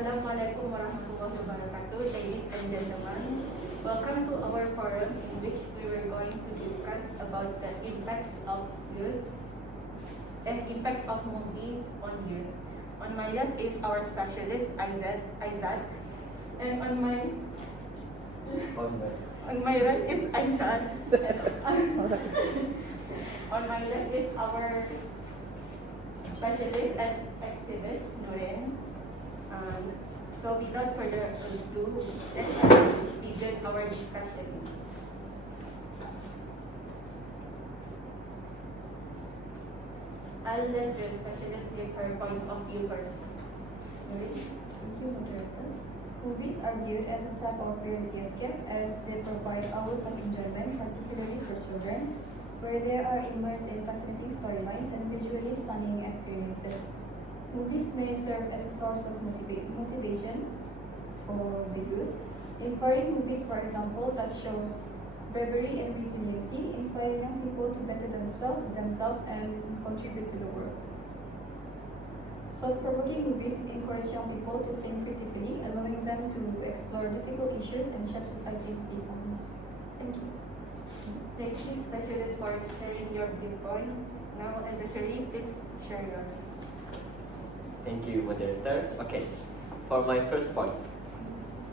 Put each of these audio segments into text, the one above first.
Assalamualaikum warahmatullahi wabarakatuh, ladies and gentlemen. Welcome to our forum in which we were going to discuss about the impacts of youth and impacts of movies on youth. On my left is our specialist Aizad, and on my right is Aizad. On my left is our specialist and activist Nurin. So without further ado, let's begin our discussion. I'll let the specialist give her points of view first. Nurin? Thank you, moderator. Movies are viewed as a type of reality escape as they provide hours of enjoyment, particularly for children, where they are immersed in fascinating storylines and visually stunning experiences. Movies may serve as a source of motivation for the youth. Inspiring movies, for example, that shows bravery and resiliency, inspire young people to better themselves and contribute to the world. Thought-provoking movies encourage young people to think critically, allowing them to explore difficult issues and shape society's viewpoints. Thank you. Thank you, specialist, for sharing your viewpoint. Now, and the Sharif, please share your. Thank you, moderator. Okay, for my first point,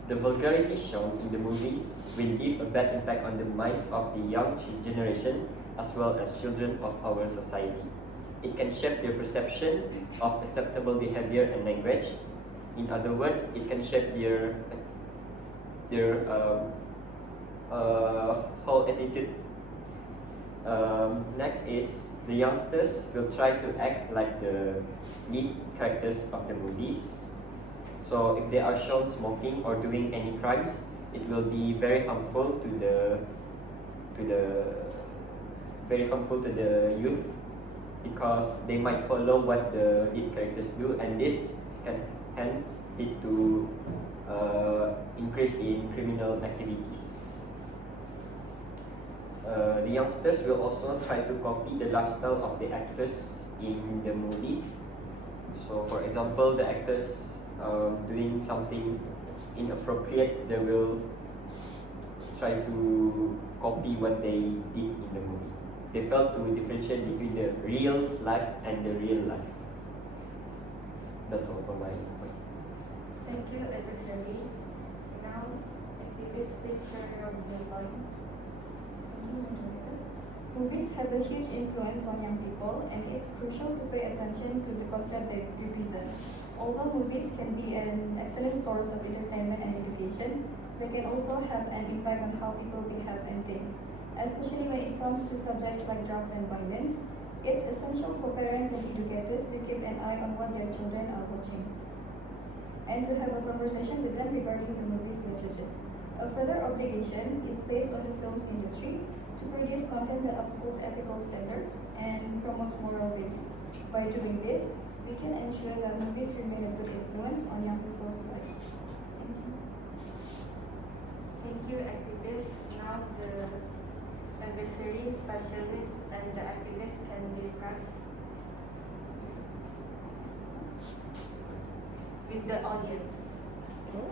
the vulgarity shown in the movies will leave a bad impact on the minds of the young generation as well as children of our society. It can shape their perception of acceptable behavior and language. In other words, it can shape their whole attitude. Next is the youngsters will try to act like the lead characters of the movies. So if they are shown smoking or doing any crimes, it will be very harmful to the youth, because they might follow what the lead characters do, and this can hence lead to increase in criminal activities. The youngsters will also try to copy the lifestyle of the actors in the movies. So for example, the actors doing something inappropriate, they will try to copy what they did in the movie. They fail to differentiate between the real life and the real life. That's all for my point. Thank you, Edward Sharif. Now, activists, please share your viewpoint. Movies have a huge influence on young people, and it's crucial to pay attention to the concept they represent. Although movies can be an excellent source of entertainment and education, they can also have an impact on how people behave and think. Especially when it comes to subjects like drugs and violence, it's essential for parents and educators to keep an eye on what their children are watching, and to have a conversation with them regarding the movie's messages. A further obligation is placed on the films industry to produce content that upholds ethical standards and promotes moral values. By doing this, we can ensure that movies remain a good influence on young people's lives. Thank you. Thank you, activists. Now the adversary, specialist, and the activist can discuss with the audience.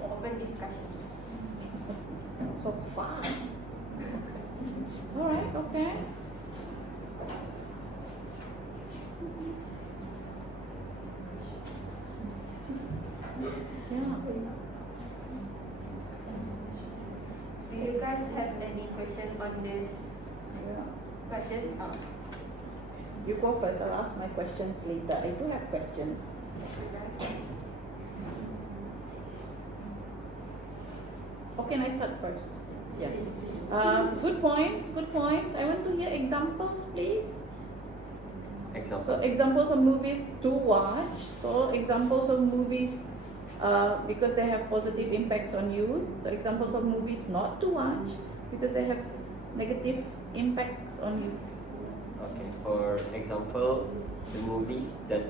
Open discussion. So fast. All right, okay. Yeah. Do you guys have any question on this question? Oh. You go first. I'll ask my questions later. I do have questions. Okay, can I start first? Yeah. Good points. Good points. I want to hear examples, please. Example. So examples of movies to watch. So examples of movies because they have positive impacts on you. So examples of movies not to watch because they have negative impacts on you. Okay, for example, the movies that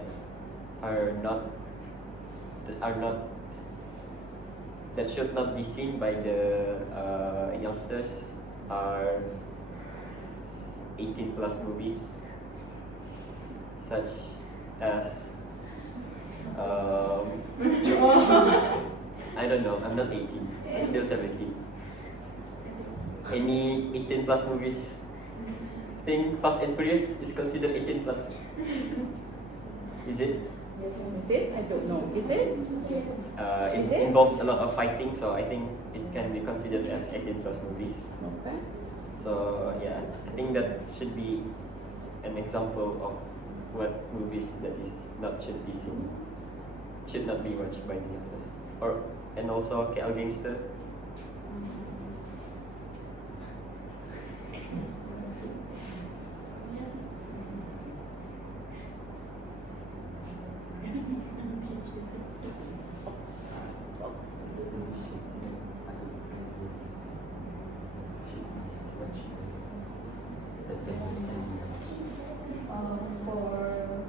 are not that should not be seen by the youngsters are 18 plus movies, such as I don't know. I'm not 18. I'm still 17. Any 18 plus movies? Think Fast and Furious is considered 18 plus. Is it? Is it? I don't know. Is it? It involves a lot of fighting, so I think it can be considered as 18 plus movies. Okay. So yeah, I think that should be an example of what movies that is not should be seen, should not be watched by the youngsters. And also KL Gangster.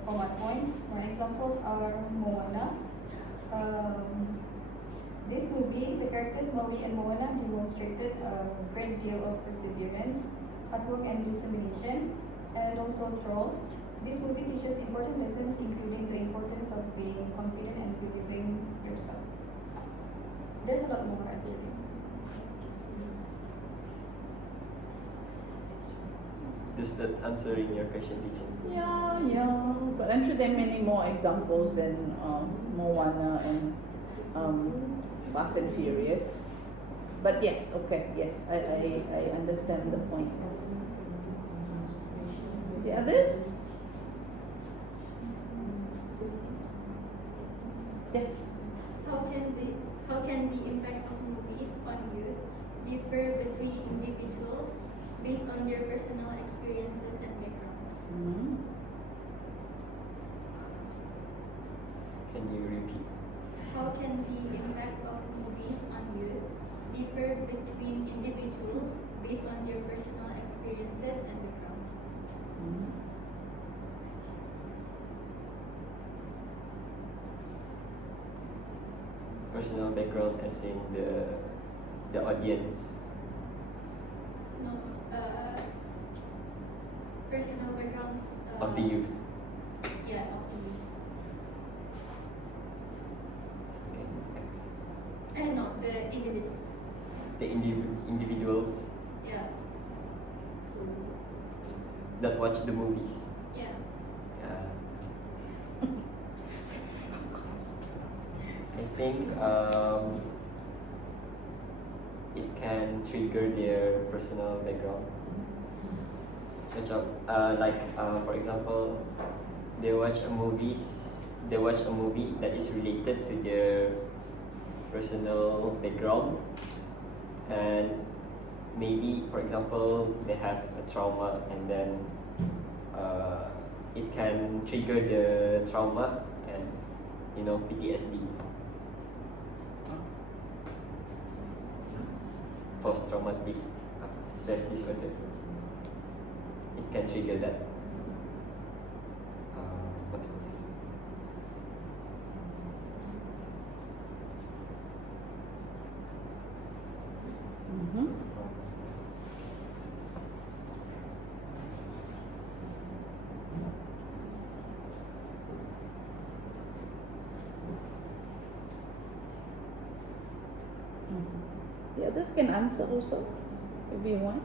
For my points, my examples are Moana. This movie, the characters Maui and Moana demonstrated a great deal of perseverance, hard work and determination, and also Trolls. This movie teaches important lessons including the importance of being confident and believing yourself. There's a lot more actually. Does that answer in your question, teacher? Yeah. But I'm sure there are many more examples than Moana and Fast and Furious. But yes, okay, yes, I understand the point. The others? Yes. How can the impact of movies on youth differ between individuals based on their personal experiences and backgrounds? Mm-hmm. Can you repeat? How can the impact of movies on youth differ between individuals based on their personal experiences and backgrounds? Mm-hmm. Personal background as in the audience. No, personal backgrounds Of the youth. Yeah, of the youth. Okay, thanks. No, the individuals. The individuals Yeah, that watch the movies. yeah. I think it can trigger their personal background. For example, they watch a movie that is related to their personal background, and maybe, for example, they have a trauma, and then it can trigger the trauma and PTSD, post-traumatic stress disorder. It can trigger that. What else? Mm-hmm. The others can answer also if you want.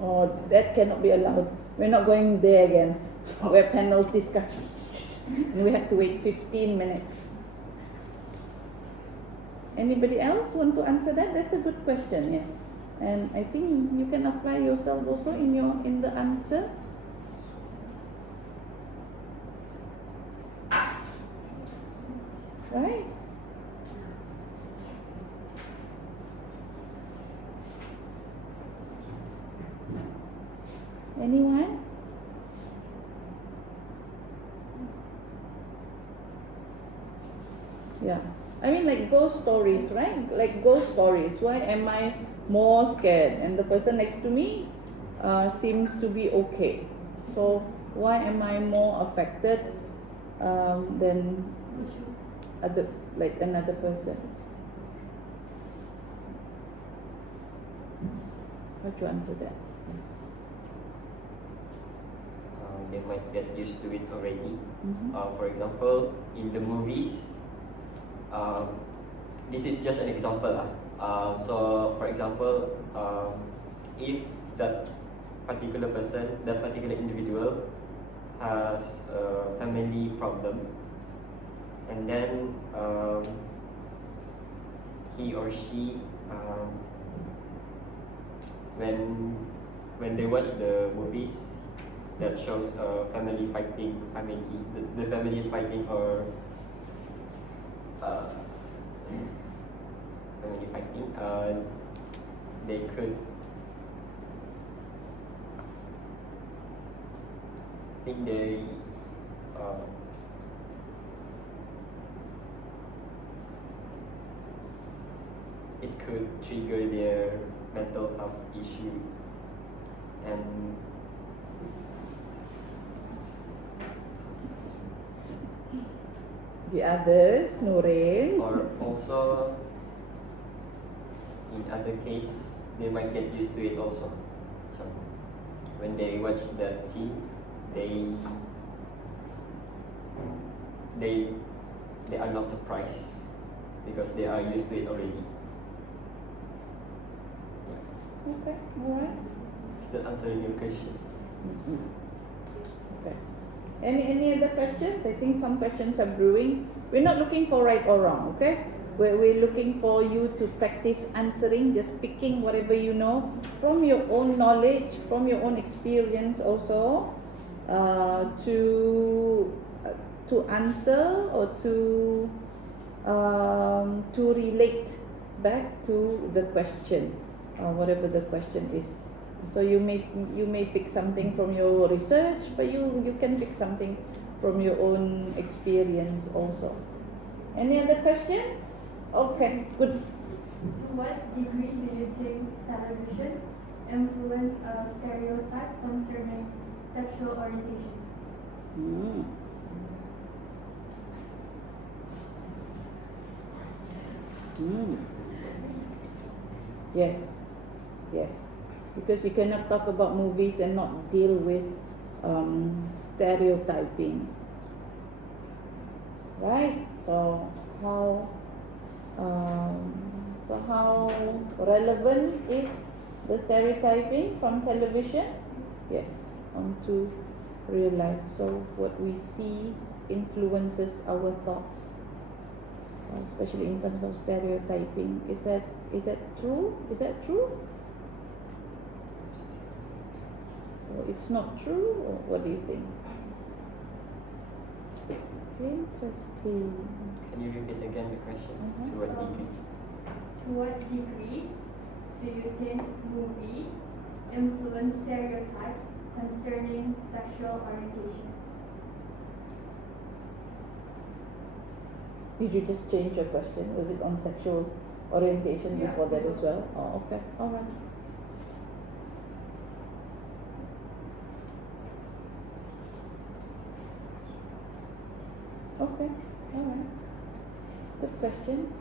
Oh, that cannot be allowed. We're not going there again. We're panel discussion. And we have to wait 15 minutes. Anybody else want to answer that? That's a good question, yes. And I think you can apply yourself also in the answer. Right? Anyone? Yeah. I mean, like ghost stories, right? Like ghost stories. Why am I more scared? And the person next to me seems to be okay. So why am I more affected than another person? How to answer that? Yes. they might get used to it already. Mhm. For example, in the movies, this is just an example lah. So for example, if that particular person, that particular individual has a family problem, and then he or she, when they watch the movies that shows family fighting, the family is fighting, or family fighting, they could think it could trigger their mental health issue, and The others, Nurin. or also in other case they might get used to it also. So when they watch that scene, they are not surprised because they are used to it already. Okay, alright. Is that answering your question? Okay. Any other questions? I think some questions are brewing. We're not looking for right or wrong, okay? We're looking for you to practice answering, just picking whatever you know from your own knowledge, from your own experience also, to answer or to relate back to the question, whatever the question is. So you may pick something from your research, but you can pick something from your own experience also. Any other questions? Okay, good. To what degree do you think television influence a stereotype concerning sexual orientation? Mm. Mm. Yes, yes. Because you cannot talk about movies and not deal with stereotyping, right? So how relevant is the stereotyping from television? Yes, onto real life. So what we see influences our thoughts, especially in terms of stereotyping. Is that true? Is that true? Or it's not true? Or what do you think? Interesting. Can you repeat again the question? Mhm. To what degree? To what degree do you think movie influence stereotypes concerning sexual orientation? Did you just change your question? Was it on sexual orientation Yeah. before that as well? Oh, okay. All right. Okay. All right. Good question.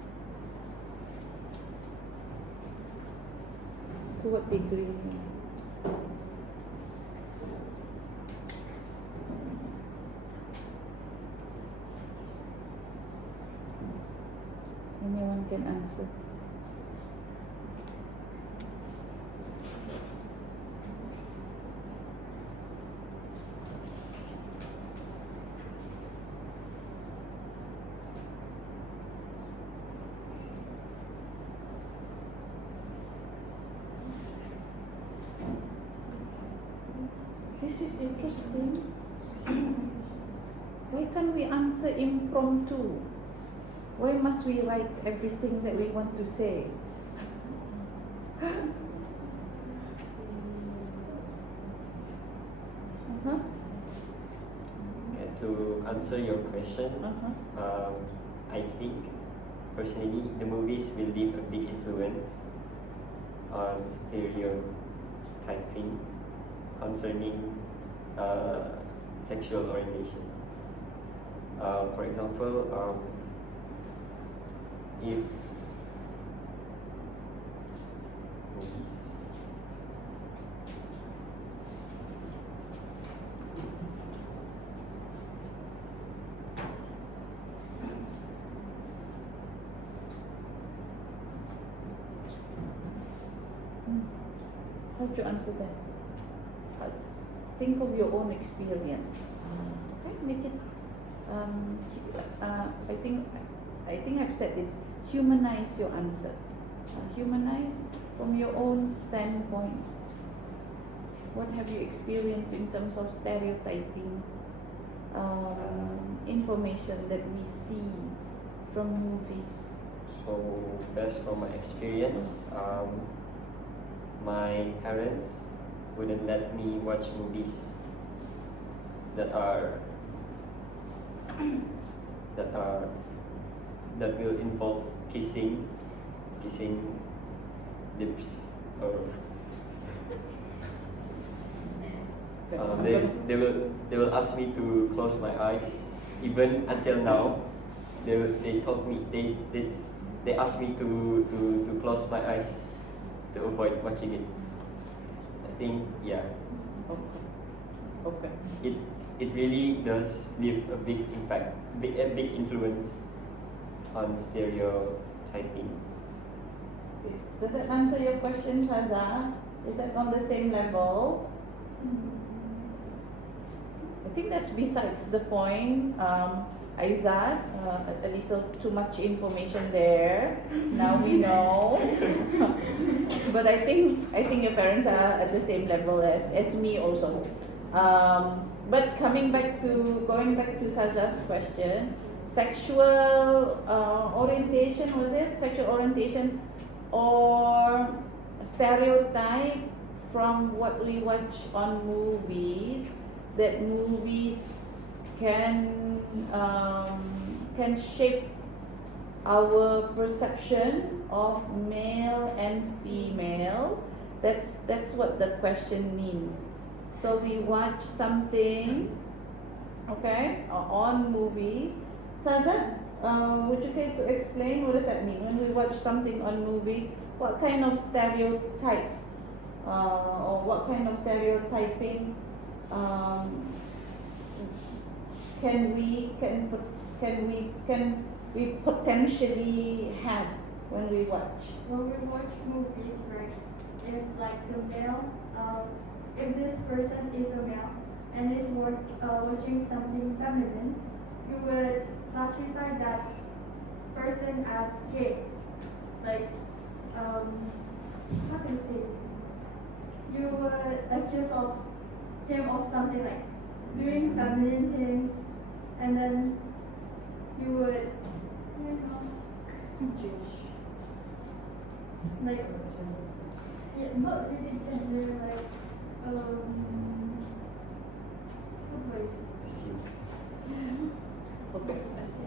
To what degree? Anyone can answer. This is interesting. Why can't we answer impromptu? Why must we write everything that we want to say? Uh-huh. Okay, to answer your question, Uh-huh. I think personally the movies will leave a big influence on stereotyping concerning sexual orientation. For example, if movies would you answer that? Think of your own experience. Okay, make it. I think I've said this. Humanize your answer. Humanize from your own standpoint. What have you experienced in terms of stereotyping information that we see from movies? So based from my experience, my parents wouldn't let me watch movies that will involve kissing lips, or they will ask me to close my eyes. Even until now, they told me they asked me to close my eyes to avoid watching it. I think Okay. it really does leave a big impact, a big influence on stereotyping. Does that answer your question, Saza? Is that on the same level? I think that's besides the point. Aizat, a little too much information there. Now we know. But I think your parents are at the same level as me also. But going back to Saza's question, sexual orientation, was it? Sexual orientation or stereotype from what we watch on movies, that movies can shape our perception of male and female. That's what the question means. So we watch something, okay, on movies. Saza, would you care to explain what does that mean when we watch something on movies? What kind of stereotypes or what kind of stereotyping can we potentially have when we watch? When we watch movies, right, if like the male, if this person is a male and is watching something feminine, you would classify that person as gay. Like, how can I say this? You would accuse him of something like doing feminine things, and then you would, like, yeah, not really gender, like, Okay.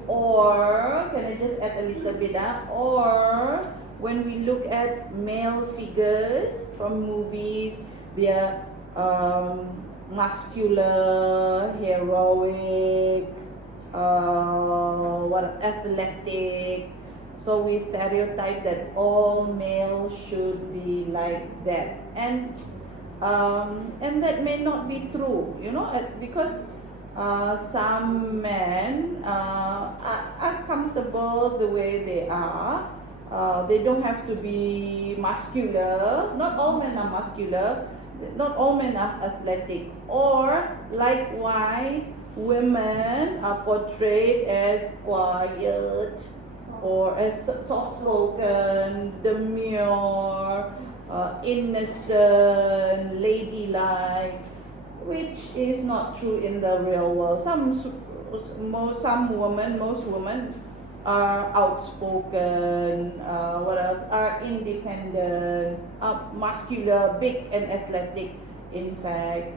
Or can I just add a little bit? Or when we look at male figures from movies, they are muscular, heroic, athletic. So we stereotype that all males should be like that, and that may not be true, because some men are comfortable the way they are. They don't have to be muscular. Not all men are muscular. Not all men are athletic. Or likewise, women are portrayed as quiet or as soft-spoken, demure, innocent, ladylike, which is not true in the real world. Most women are outspoken. What else? Are independent, muscular, big and athletic. In fact,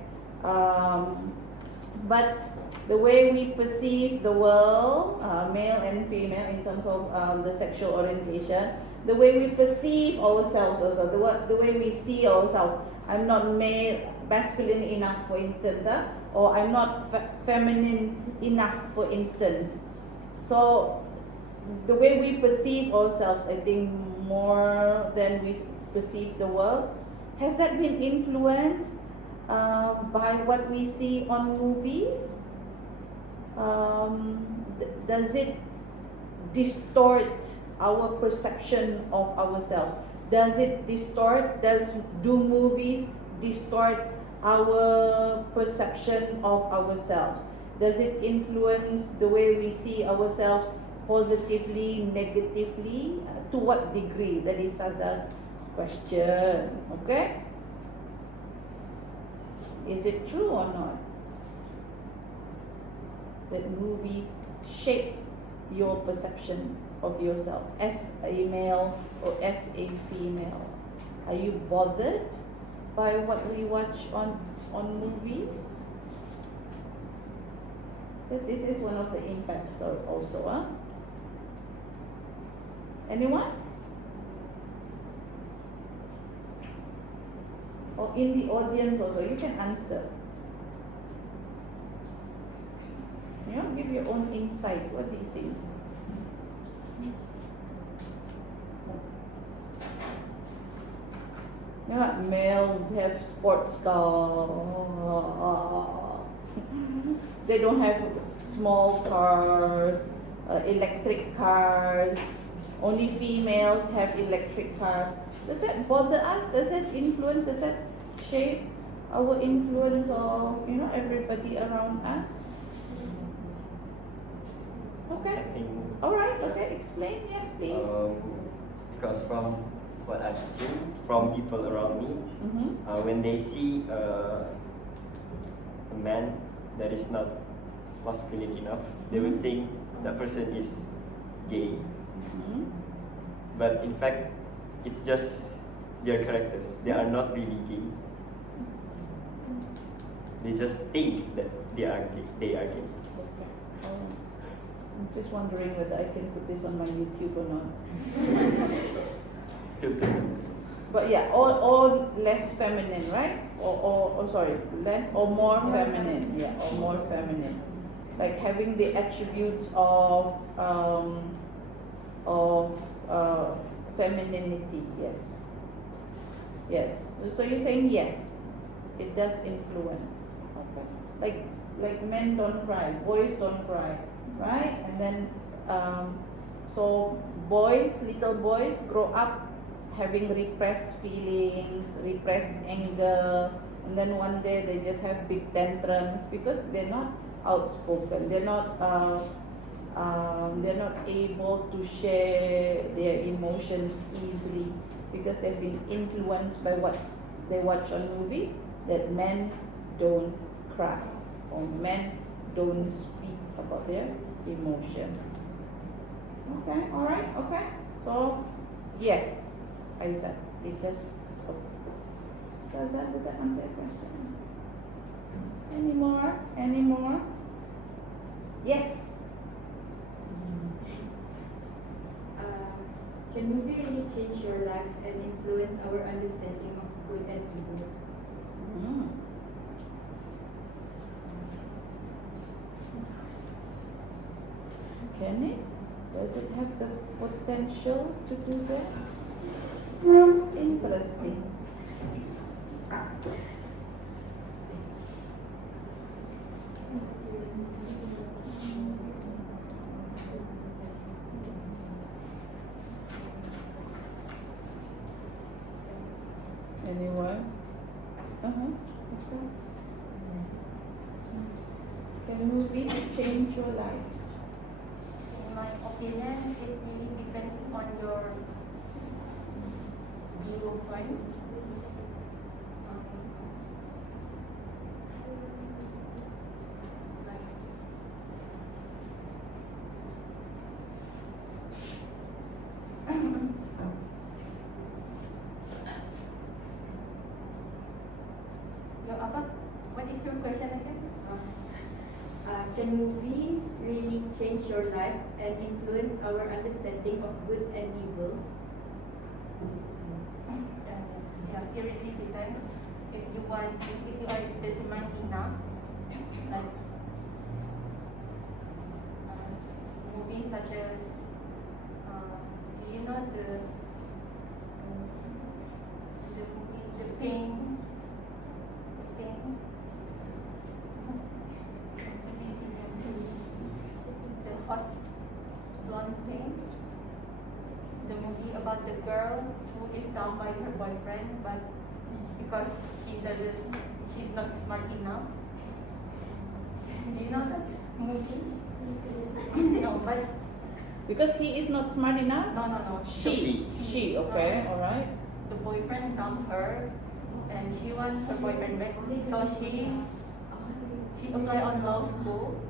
but the way we perceive the world, male and female, in terms of the sexual orientation, the way we perceive ourselves also, the way we see ourselves. I'm not masculine enough, for instance, or I'm not feminine enough, for instance. So the way we perceive ourselves, I think, more than we perceive the world, has that been influenced by what we see on movies? Does it distort our perception of ourselves? Do movies distort our perception of ourselves? Does it influence the way we see ourselves positively, negatively? To what degree? That is Saza's question. Okay? Is it true or not that movies shape your perception of yourself as a male or as a female? Are you bothered by what we watch on movies? Because this is one of the impacts also, huh? Anyone? Or in the audience also, you can answer. You know, give your own insight. What do you think? You know, male have sports car. They don't have small cars, electric cars. Only females have electric cars. Does that bother us? Does that influence? Does that shape our influence of everybody around us? Okay. I think All right. Okay. Explain. Yes, please. because from what I've seen from people around me, Mm-hmm. when they see a man that is not masculine enough, they will think that person is gay. Mm-hmm. But in fact, it's just their characters. They are not really gay. They just think that they are gay. They are gay. Okay. I'm just wondering whether I can put this on my YouTube or not. But yeah, all less feminine, right? Or sorry, less or more feminine. Yeah, or more feminine. Like having the attributes of femininity. Yes. Yes. So you're saying yes, it does influence. Okay. Like men don't cry, boys don't cry, right? And then so little boys grow up having repressed feelings, repressed anger, and then one day they just have big tantrums because they're not outspoken. They're not able to share their emotions easily because they've been influenced by what they watch on movies, that men don't cry or men don't speak about their emotions. Okay, alright, okay. So, yes, Aiza, it does. So, does that answer your question? Any more? Any more? Yes. Can movie really change your life and influence our understanding of good and evil? Mm. Can it? Does it have the potential to do that? Interesting. Anyone? Okay. Can movies change your lives? In my opinion, it really depends on your viewpoint. What is your question again? Can movies really change your life and influence our understanding of good and evil? Yeah, it really depends. If you are determined enough, like movies such as, do you know the movie The Pain? The Hot Blonde Pain, the movie about the girl who is down by her boyfriend, but because she's not smart enough. Do you know that movie? No, but Because he is not smart enough? no. She, okay, alright. The boyfriend dumped her, and she wants her boyfriend back. So she applied on law school.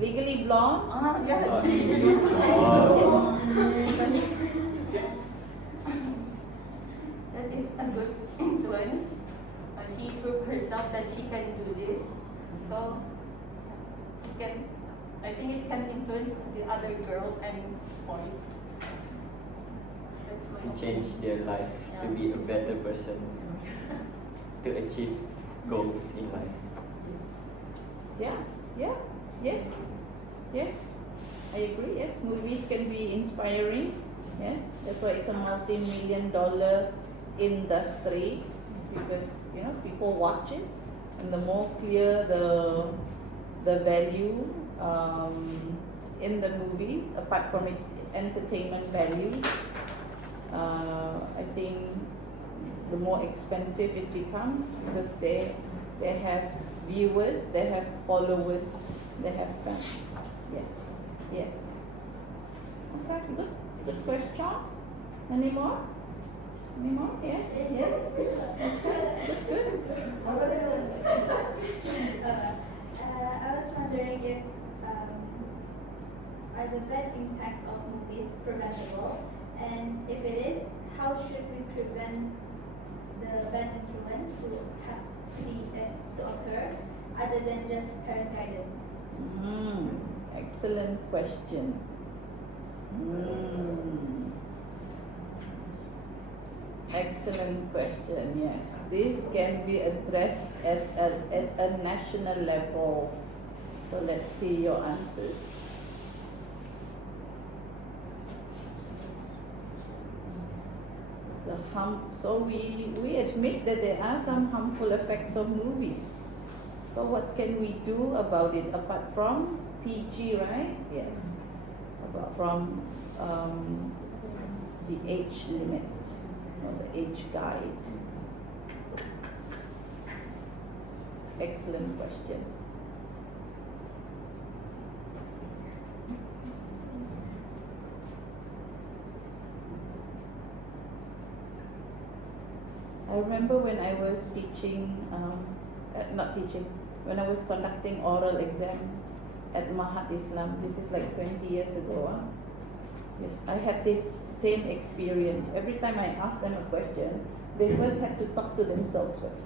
Legally blonde? Yeah. Oh. That is a good influence. She proved herself that she can do this. So it can, I think it can influence the other girls and boys. That's my To change their life to be a better person, to achieve goals in life. Yeah, yes, I agree, yes, movies can be inspiring, yes, that's why it's a multi-million-dollar industry, because, you know, people watch it, and the more clear the value in the movies, apart from its entertainment values, I think the more expensive it becomes, because they have viewers, they have followers, they have fans. Yes. Okay, good question. Any more? Yes. Okay, good. I was wondering if are the bad impacts of movies preventable, and if it is, how should we prevent the bad influence to occur, other than just parent guidance? Excellent question. Excellent question, yes. This can be addressed at a national level. So let's see your answers. So we admit that there are some harmful effects of movies. So what can we do about it apart from PG, right? Yes. Apart from the age limit or the age guide. Excellent question. I remember when I was teaching, when I was conducting oral exam at Mahat Islam, this is like 20 years ago. Yes, I had this same experience. Every time I asked them a question, they first had to talk to themselves first.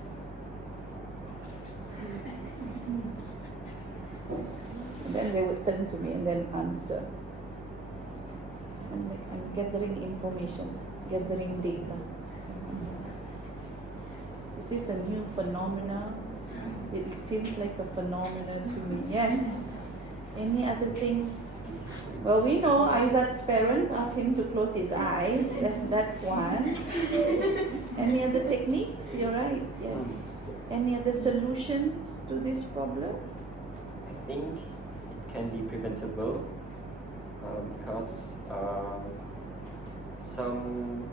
And then they would turn to me and then answer. I'm gathering information, gathering data. Is this a new phenomena? It seems like a phenomenon to me. Yes. Any other things? Well, we know Aizat's parents asked him to close his eyes. That's one. Any other techniques? You're right. Yes. Any other solutions to this problem? I think it can be preventable because some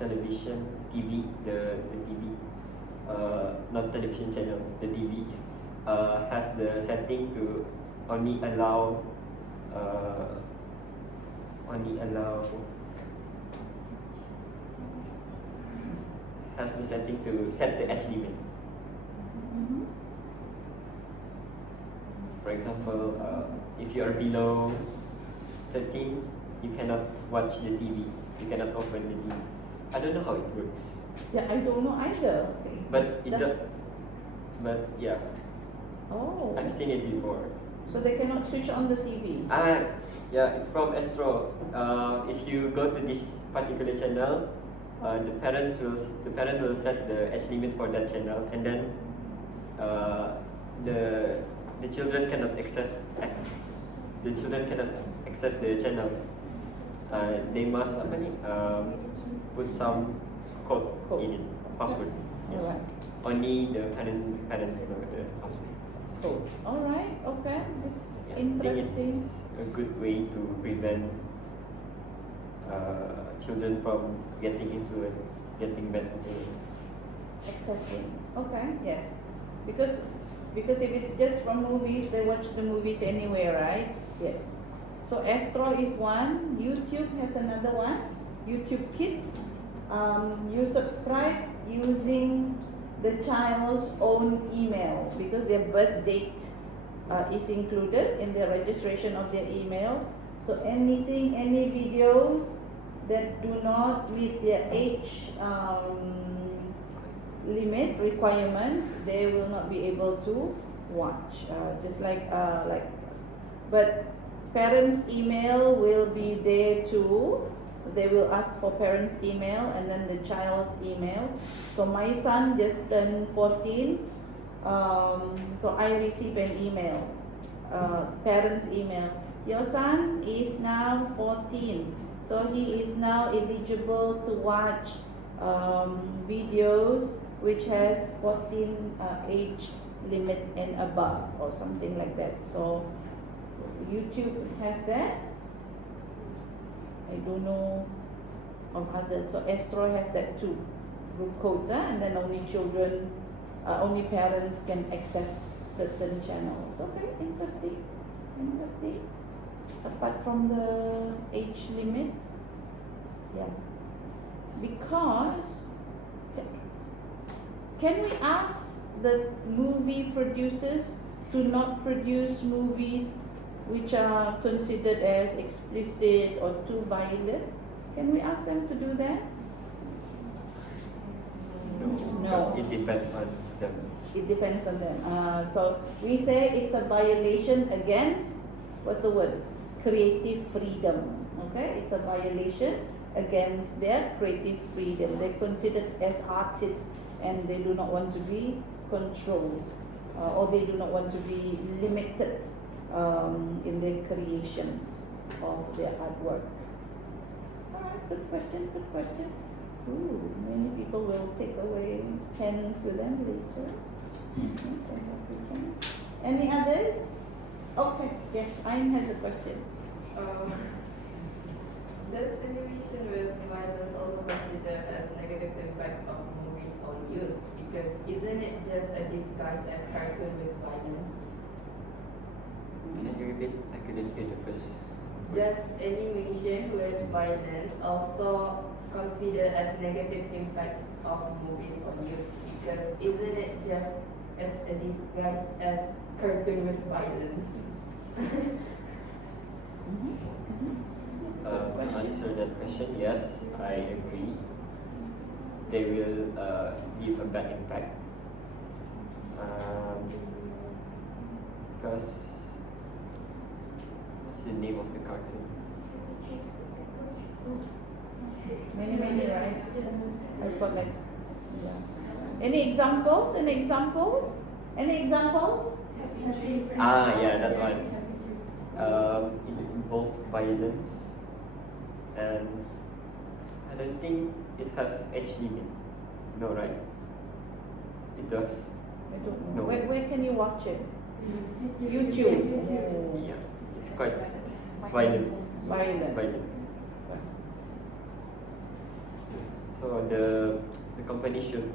television, TV, the TV, not television channel, the TV, has the setting to only allow has the setting to set the age limit. For example, if you are below 13, you cannot watch the TV. You cannot open the TV. I don't know how it works. Yeah, I don't know either. But yeah, Oh. I've seen it before. So they cannot switch on the TV. Yeah, it's from Astro. If you go to this particular channel, the parent will set the age limit for that channel, and then the children cannot access the channel. They must put some code in it, password. Yes. Alright. Only the parents know the password. Cool. Alright, okay. This Yeah, I think interesting. it's a good way to prevent children from getting bad influence. Accessing. Okay, yes. Because if it's just from movies, they watch the movies anywhere, right? Yes. So Astro is one. YouTube has another one. YouTube Kids. You subscribe using the child's own email because their birth date is included in the registration of their email. So any videos that do not meet their age limit requirement, they will not be able to watch. But parents' email will be there too. They will ask for parents' email and then the child's email. So my son just turned 14, so I received an email, parents' email. Your son is now 14, so he is now eligible to watch videos which has 14 age limit and above or something like that. So YouTube has that. I don't know of others. So Astro has that too. Group codes, and then only children, only parents can access certain channels. Okay, interesting. Interesting. Apart from the age limit, yeah. Because can we ask the movie producers to not produce movies which are considered as explicit or too violent? Can we ask them to do that? No, because it depends on them. It depends on them. So we say it's a violation against, what's the word? Creative freedom. Okay, it's a violation against their creative freedom. They're considered as artists and they do not want to be controlled or they do not want to be limited in their creations of their artwork. Alright, good question, good question. Ooh, many people will take away pens with them later. Any others? Okay, yes, Ayn has a question. Does animation with violence also considered as negative impacts of movies on youth? Because isn't it just a disguise as cartoon with violence? Can you repeat? I couldn't hear the first. Does animation with violence also considered as negative impacts of movies on youth? Because isn't it just as a disguise as cartoon with violence? To answer that question, yes, I agree. They will give a bad impact. Because what's the name of the cartoon? Many, right? I forgot. Yeah. Any examples? Any examples? Any examples? Yeah, that one. It involves violence, and I don't think it has age limit. No, right? It does. I don't No. know. Where can you watch it? YouTube. Yeah, it's quite violent. Violent. So the company should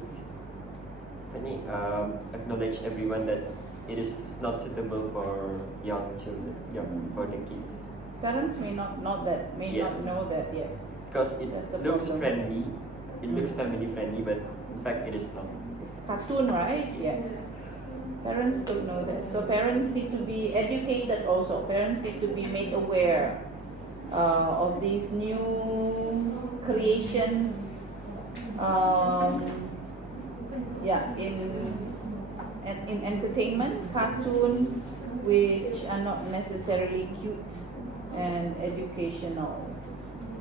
acknowledge everyone that it is not suitable for young children, for the kids, Parents may not know that, Yeah. not know that, yes. because it That's the looks problem. friendly, it looks family friendly, but in fact it is not. It's cartoon, right? Yes. Parents don't know that. So parents need to be educated also. Parents need to be made aware of these new creations. In entertainment, cartoon, which are not necessarily cute and educational.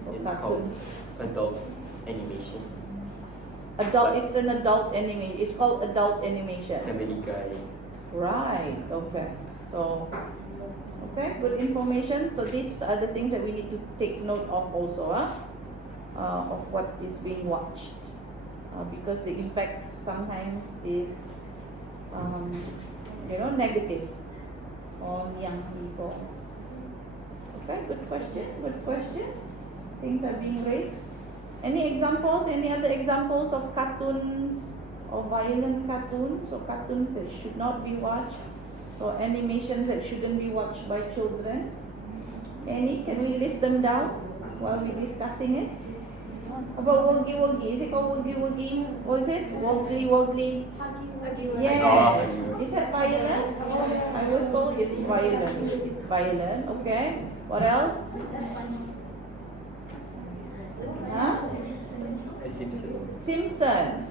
So It's cartoon. called adult animation. It's an adult anime. It's called adult animation. Family Guy. Right. Okay. So, okay, good information. So these are the things that we need to take note of also, of what is being watched, because the impact sometimes is, negative on young people. Okay, good question. Good question. Things are being raised. Any examples? Any other examples of cartoons or violent cartoons, or cartoons that should not be watched, or animations that shouldn't be watched by children? Any? Can we list them down while we're discussing it? About Woogie Woogie. Is it called Woogie Woogie? Or is it Woggly Woggly? Yes. Is that violent? I was told it's violent. It's violent. Okay. What else? Huh? Simpson. Simpson.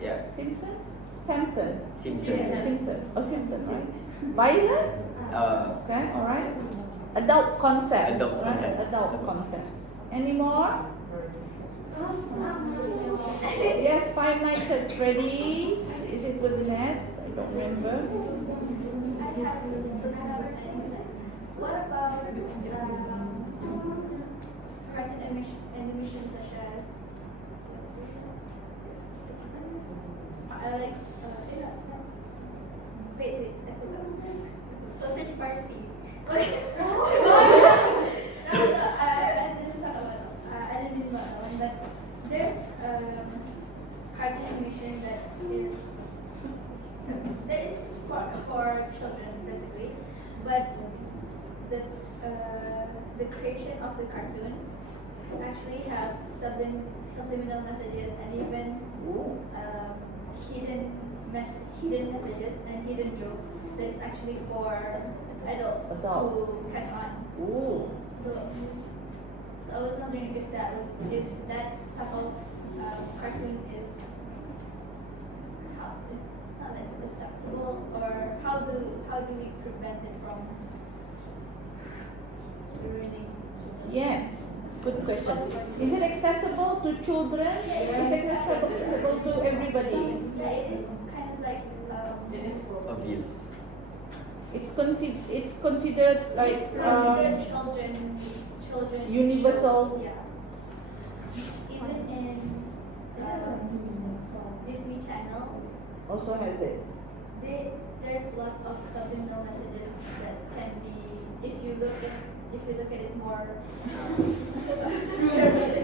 Yeah. Simpson? Samson. Simpson. Simpson. Oh, Simpson, right? Violent? Okay, alright. Adult concepts. Adult right? content. Adult concepts. Any more? Yes, Five Nights at Freddy's. Is it with an S? I don't remember. What about cartoon animation such as wait, I forgot. Sausage Party. Okay. I didn't talk about I didn't talk about one, but there's cartoon animation that is for children basically, but the creation of the cartoon actually have subliminal messages and even hidden messages and hidden jokes that is actually for adults to catch on. Ooh. So I was wondering if that type of cartoon is it's not like acceptable, or how do we prevent it from ruining children? Yes. Good question. Is it accessible to children? Is it accessible to everybody? Yeah, it is kind of like It is Obvious. It's considered like it's considered children universal. shows, yeah. Even in Disney Channel, Also has it. there's lots of subliminal messages that can be, if you look at it more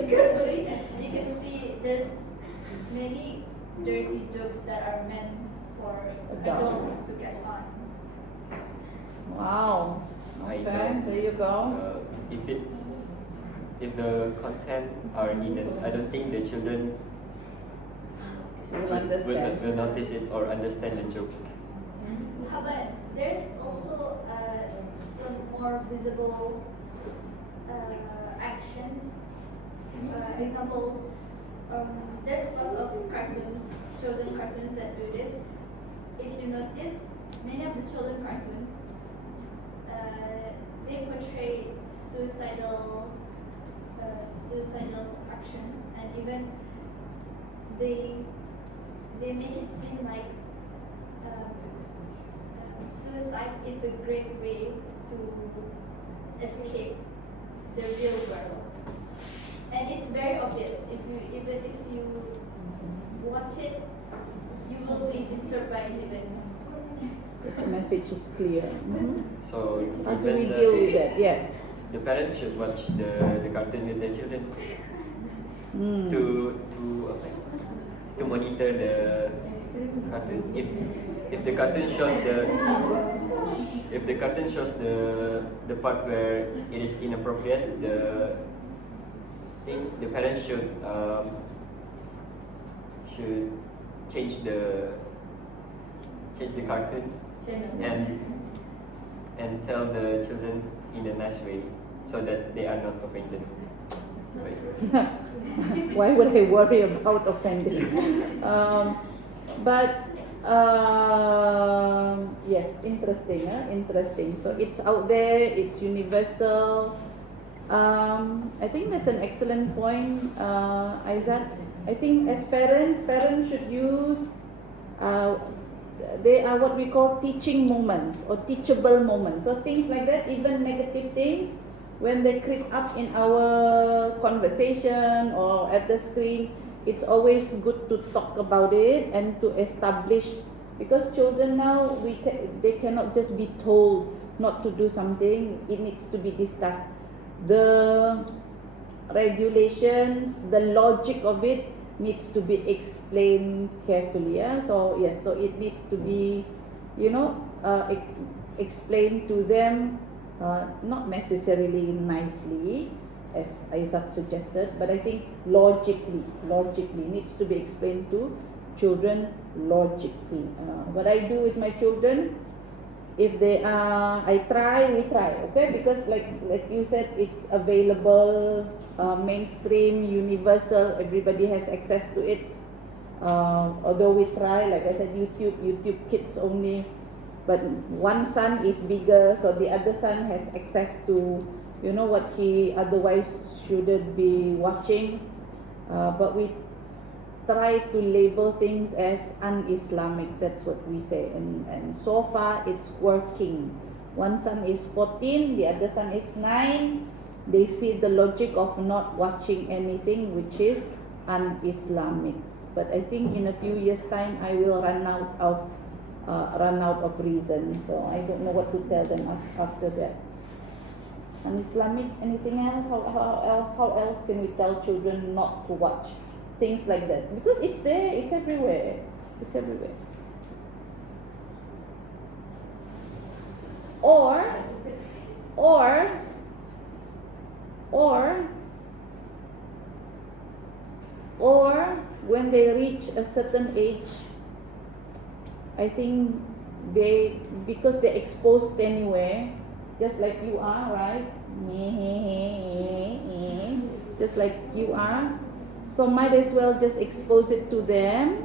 carefully, you can see there's many dirty jokes that are meant for adults to catch on. Wow. I Okay, know. there you go. If the content are hidden, I don't think the children Will understand. will notice it or understand the joke. How about there's also some more visible actions. Example, there's lots of cartoons, children cartoons that do this. If you notice, many of the children cartoons, they portray suicidal actions, and even they make it seem like suicide is a great way to escape the real world, and it's very obvious. Even if you watch it, you will be disturbed by it. Even The message is clear. Mhm. So How do we even deal with that? Yes. the parents should watch the cartoon with their children Mm. to monitor the cartoon. If the cartoon shows the part where it is inappropriate, the parents should change the cartoon and tell the children in a nice way so that they are not offended. Right. Why would I worry about offending? But yes, interesting. Interesting. So it's out there. It's universal. I think that's an excellent point, Aizat. I think as parents should use. They are what we call teaching moments or teachable moments. So things like that, even negative things, when they creep up in our conversation or at the screen, it's always good to talk about it and to establish, because children now they cannot just be told not to do something. It needs to be discussed. The regulations, the logic of it needs to be explained carefully. Yeah? So yes, so it needs to be, explained to them, not necessarily nicely, as Isaac suggested, but I think logically needs to be explained to children logically. What I do with my children, if they are, we try, okay, because like you said, it's available, mainstream, universal, everybody has access to it. Although we try, like I said, YouTube Kids only, but one son is bigger, so the other son has access to, what he otherwise shouldn't be watching. But we try to label things as un-Islamic, that's what we say, and so far it's working. One son is 14, the other son is 9. They see the logic of not watching anything which is un-Islamic. But I think in a few years' time I will run out of reason, so I don't know what to tell them after that. Un-Islamic, anything else? How else can we tell children not to watch things like that? Because it's there, it's everywhere. Or when they reach a certain age, I think because they're exposed anywhere, just like you are, right? Just like you are. So might as well just expose it to them,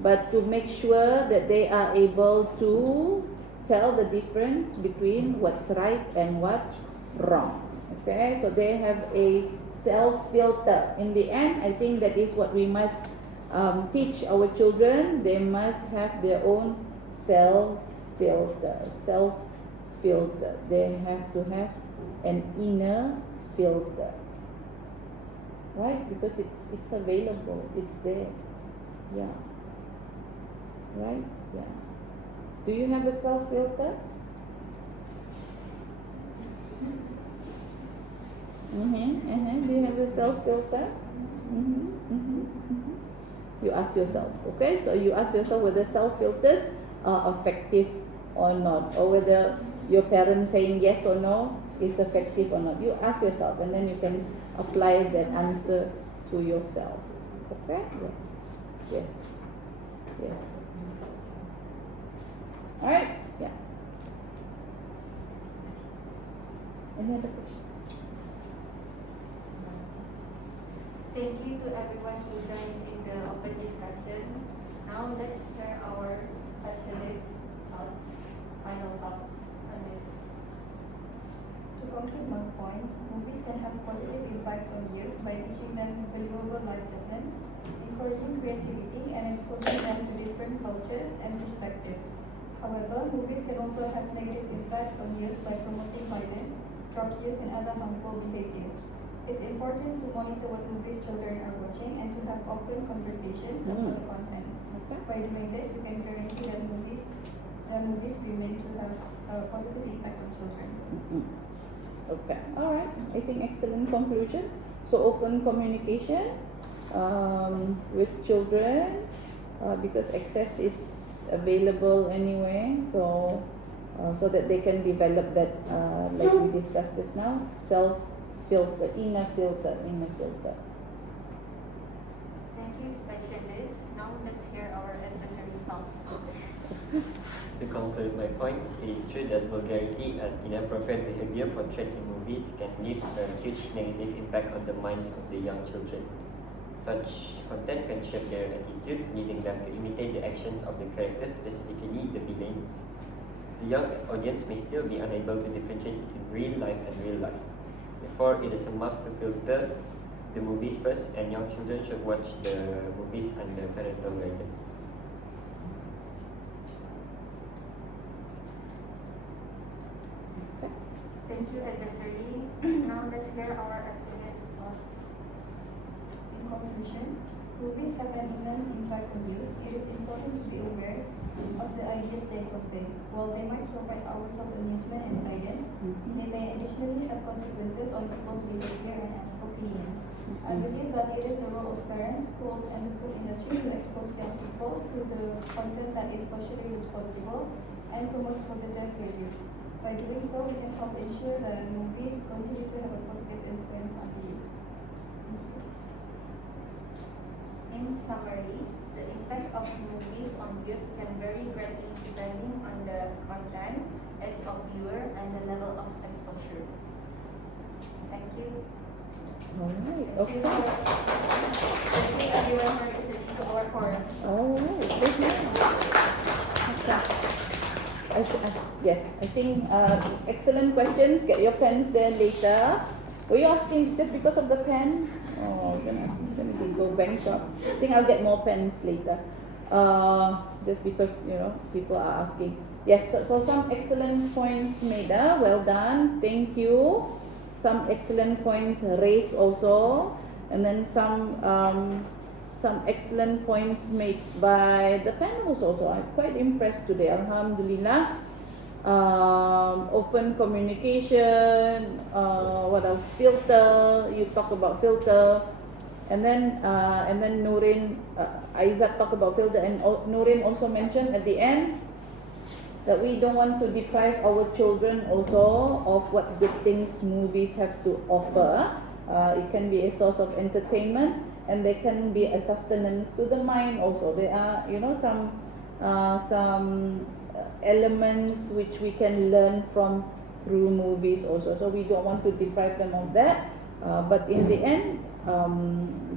but to make sure that they are able to tell the difference between what's right and what's wrong. Okay, so they have a self-filter. In the end, I think that is what we must teach our children. They must have their own self-filter. They have to have an inner filter, right? Because it's available, it's there. Yeah. Right? Yeah. Do you have a self-filter? Do you have a self-filter? You ask yourself, okay? So you ask yourself whether self-filters are effective or not, or whether your parents saying yes or no is effective or not. You ask yourself, and then you can apply that answer to yourself. Okay? Yes. Alright? Yeah. Any other questions? Thank you to everyone who joined in the open discussion. Now let's hear our specialist final thoughts on this. To conclude my points, movies can have positive impacts on youth by teaching them valuable life lessons, encouraging creativity, and exposing them to different cultures and perspectives. However, movies can also have negative impacts on youth by promoting violence, drug use, and other harmful behaviors. It's important to monitor what movies children are watching and to have open conversations about the content. Okay. By doing this, we can guarantee that movies remain to have a positive impact on children. Okay, all right. I think excellent conclusion. So open communication with children because access is available anyway. So that they can develop that, like we discussed just now, self-filter, inner filter. Thank you, specialist. Now let's hear our adversary thoughts. To conclude my points, it is true that vulgarity and inappropriate behavior portrayed in movies can leave a huge negative impact on the minds of the young children. Such content can shape their attitude, leading them to imitate the actions of the characters, specifically the villains. The young audience may still be unable to differentiate between real life and real life. Therefore, it is a must to filter the movies first, and young children should watch the movies under parental guidance. Thank you, adversary. Now let's hear our activist thoughts. In conclusion, movies have an immense impact on youth. It is important to be aware of the ideas they convey. While they might provide hours of amusement and guidance, they may additionally have consequences on people's behavior and opinions. I believe that it is the role of parents, schools, and the food industry to expose young people to the content that is socially responsible and promotes positive values. By doing so, we can help ensure that movies continue to have a positive influence on the youth. Thank you. In summary, the impact of movies on youth can vary greatly depending on the content, age of viewer, and the level of exposure. Thank you. Alright, Thank okay. you everyone for listening to our forum. Alright, good night. Okay. Yes, I think excellent questions. Get your pens there later. Were you asking just because of the pens? Oh, gonna go bankrupt. I think I'll get more pens later. Just because people are asking. Yes, so some excellent points made. Well done. Thank you. Some excellent points raised also, and then some excellent points made by the panels also. I'm quite impressed today. Alhamdulillah. Open communication. What else? Filter. You talk about filter, and then Nurin, Aizat talked about filter, and Nurin also mentioned at the end that we don't want to deprive our children also of what good things movies have to offer. It can be a source of entertainment, and they can be a sustenance to the mind also. There are some elements which we can learn from through movies also. So we don't want to deprive them of that. But in the end,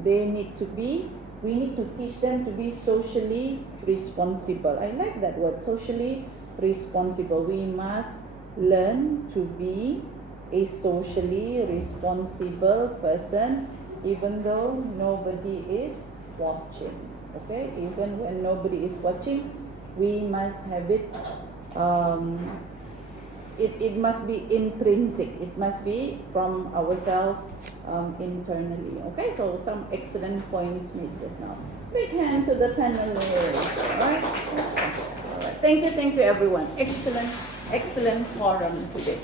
we need to teach them to be socially responsible. I like that word, socially responsible. We must learn to be a socially responsible person, even though nobody is watching. Okay, even when nobody is watching, we must have it. It must be intrinsic. It must be from ourselves internally. Okay, so some excellent points made just now. Big hand to the panelists. All right. All right. Thank you everyone. Excellent forum today.